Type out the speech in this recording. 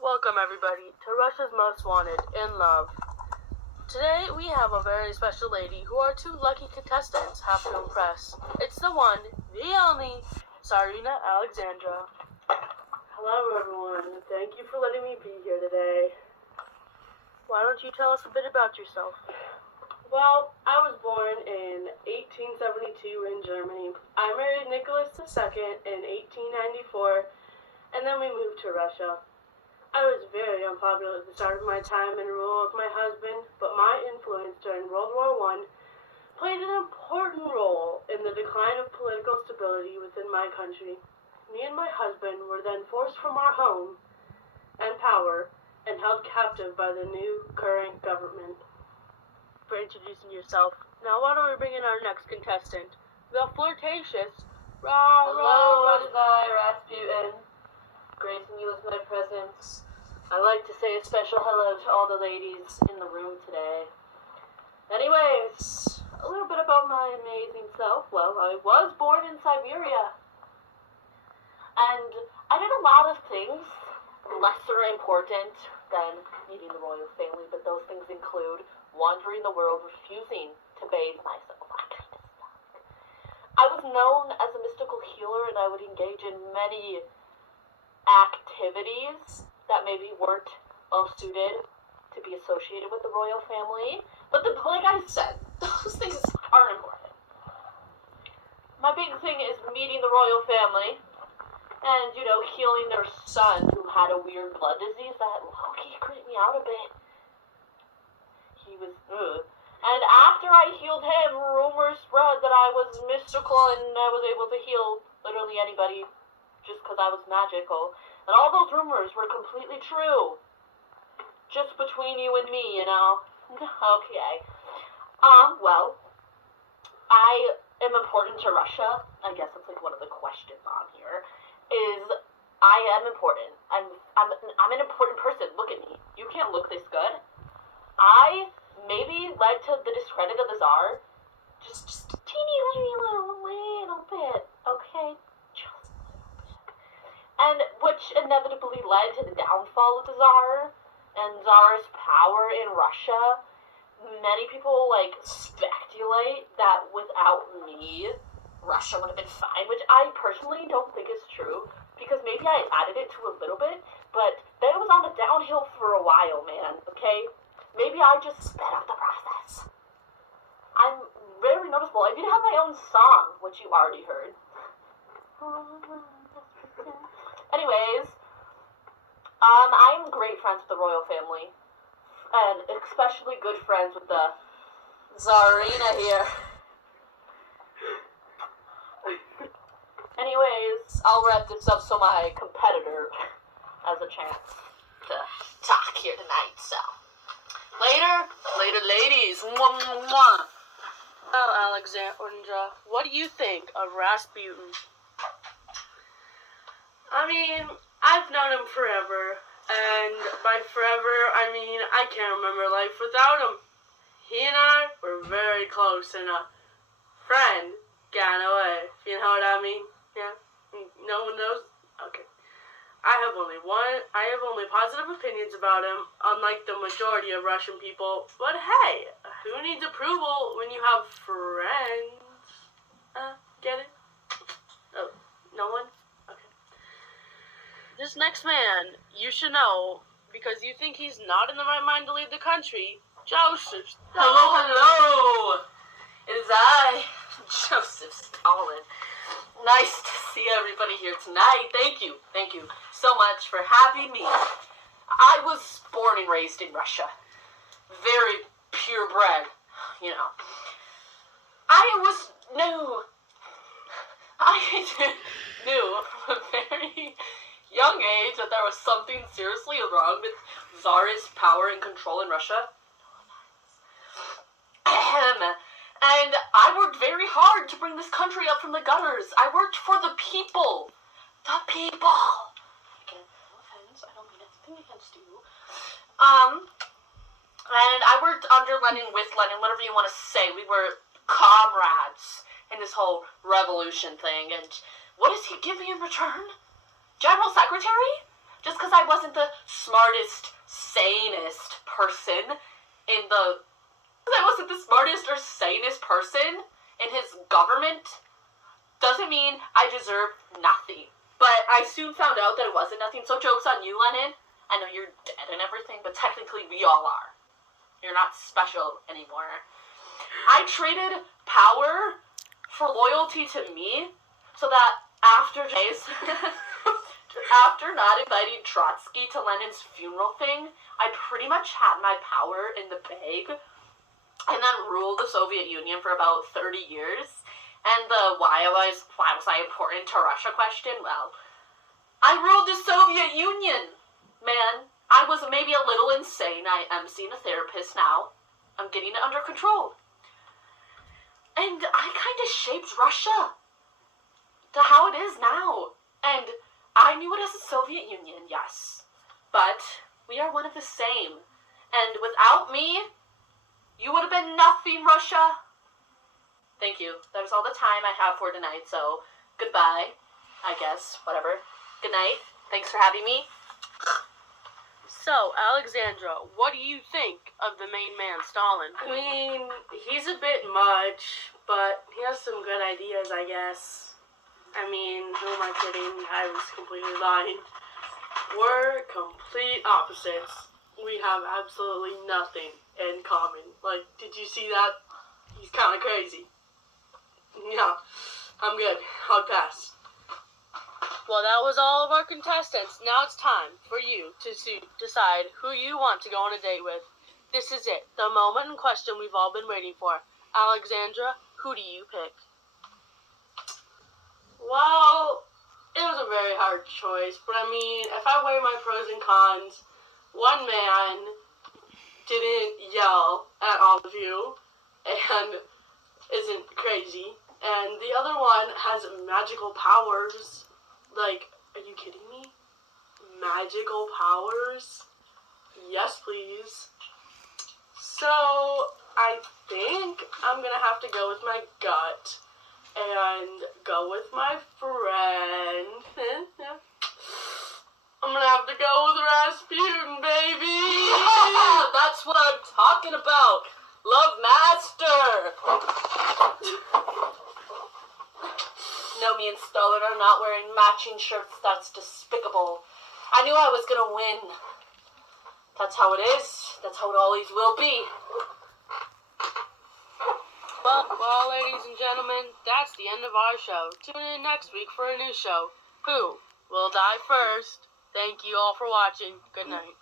Welcome everybody to Russia's Most Wanted in Love. Today we have a very special lady who our two lucky contestants have to impress. It's the one, the only, Tsarina Alexandra. Hello everyone, thank you for letting me be here today. Why don't you tell us a bit about yourself? Well, I was born in 1872 in Germany. I married Nicholas II in 1894, and then we moved to Russia. I was very unpopular at the start of my time in rule with my husband, but my influence during World War I played an important role in the decline of political stability within my country. Me and my husband were then forced from our home and power and held captive by the new current government. For introducing yourself, now why don't we bring in our next contestant, the flirtatious Hello, it is I, Rasputin, gracing you with my presence. I'd like to say a special hello to all the ladies in the room today. Anyways, a little bit about my amazing self. Well, I was born in Siberia, and I did a lot of things lesser important than meeting the royal family, but those things include wandering the world, refusing to bathe myself, that kind of stuff. I was known as a mystical healer, and I would engage in many activities that maybe weren't well suited to be associated with the royal family. But like I said, those things aren't important. My big thing is meeting the royal family and, healing their son who had a weird blood disease that low-key creeped me out a bit. He was, And after I healed him, rumors spread that I was mystical and I was able to heal literally anybody just because I was magical. And all those rumors were completely true. Just between you and me, Okay. Well, I am important to Russia. I guess that's like one of the questions on here. Is I am important. I'm an important person. Look at me. You can't look this good. I maybe led to the discredit of the Tsar. Just a teeny little bit. Okay? And which inevitably led to the downfall of the Tsar and Tsar's power in Russia. Many people speculate that without me, Russia would have been fine, which I personally don't think is true, because maybe I added it to a little bit, but then it was on the downhill for a while, man, okay? Maybe I just sped up the process. I'm very noticeable. I did have my own song, which you already heard. Anyways, I'm great friends with the royal family, and especially good friends with the Tsarina here. Anyways, I'll wrap this up so my competitor has a chance to talk here tonight, so. Later ladies. Mwah, mwah, mwah. Well, Alexandra, what do you think of Rasputin? I mean, I've known him forever, and by forever, I can't remember life without him. He and I were very close, and a friend got away, if you know what I mean. Yeah? No one knows? Okay. I have only positive opinions about him, unlike the majority of Russian people, but hey, who needs approval when you have friends? Get it? Oh, no one? This next man, you should know, because you think he's not in the right mind to leave the country, Joseph Stalin. Hello! It is I, Joseph Stalin. Nice to see everybody here tonight. Thank you so much for having me. I was born and raised in Russia. Very purebred, I knew from a very young age that there was something seriously wrong with Tsarist power and control in Russia. And I worked very hard to bring this country up from the gutters. I worked for the people. The people. Again, no offense, I don't mean anything against you. And I worked under Lenin, with Lenin, whatever you want to say. We were comrades in this whole revolution thing. And what does he give me in return? General Secretary? just because I wasn't the smartest, sanest person in the... Because I wasn't the smartest or sanest person in his government doesn't mean I deserve nothing. But I soon found out that it wasn't nothing, so joke's on you, Lennon. I know you're dead and everything, but technically we all are. You're not special anymore. I traded power for loyalty to me so that after after not inviting Trotsky to Lenin's funeral thing, I pretty much had my power in the bag and then ruled the Soviet Union for about 30 years. And the why was I important to Russia question? Well, I ruled the Soviet Union, man. I was maybe a little insane. I am seeing a therapist now. I'm getting it under control. And I kind of shaped Russia to how it is now. And I knew it as the Soviet Union, yes. But we are one of the same. And without me, you would have been nothing, Russia. Thank you. That is all the time I have for tonight, so goodbye, I guess. Whatever. Good night. Thanks for having me. So, Alexandra, what do you think of the main man, Stalin? I mean, he's a bit much, but he has some good ideas, I guess. I mean, who am I kidding? I was completely lying. We're complete opposites. We have absolutely nothing in common. Like, did you see that? He's kind of crazy. Yeah, I'm good. I'll pass. Well, that was all of our contestants. Now it's time for you to decide who you want to go on a date with. This is it, the moment in question we've all been waiting for. Alexandra, who do you pick? Well, it was a very hard choice, but I mean, if I weigh my pros and cons, one man didn't yell at all of you and isn't crazy, and the other one has magical powers. Like, are you kidding me? Magical powers? Yes, please. So, I think I'm gonna have to go with my gut and go with my friend. I'm gonna have to go with Rasputin, baby! Yeah, that's what I'm talking about. Love Master. No, me and Stalin are not wearing matching shirts. That's despicable. I knew I was gonna win. That's how it is. That's how it always will be. Well, ladies and gentlemen, that's the end of our show. Tune in next week for a new show. Who will die first? Thank you all for watching. Good night.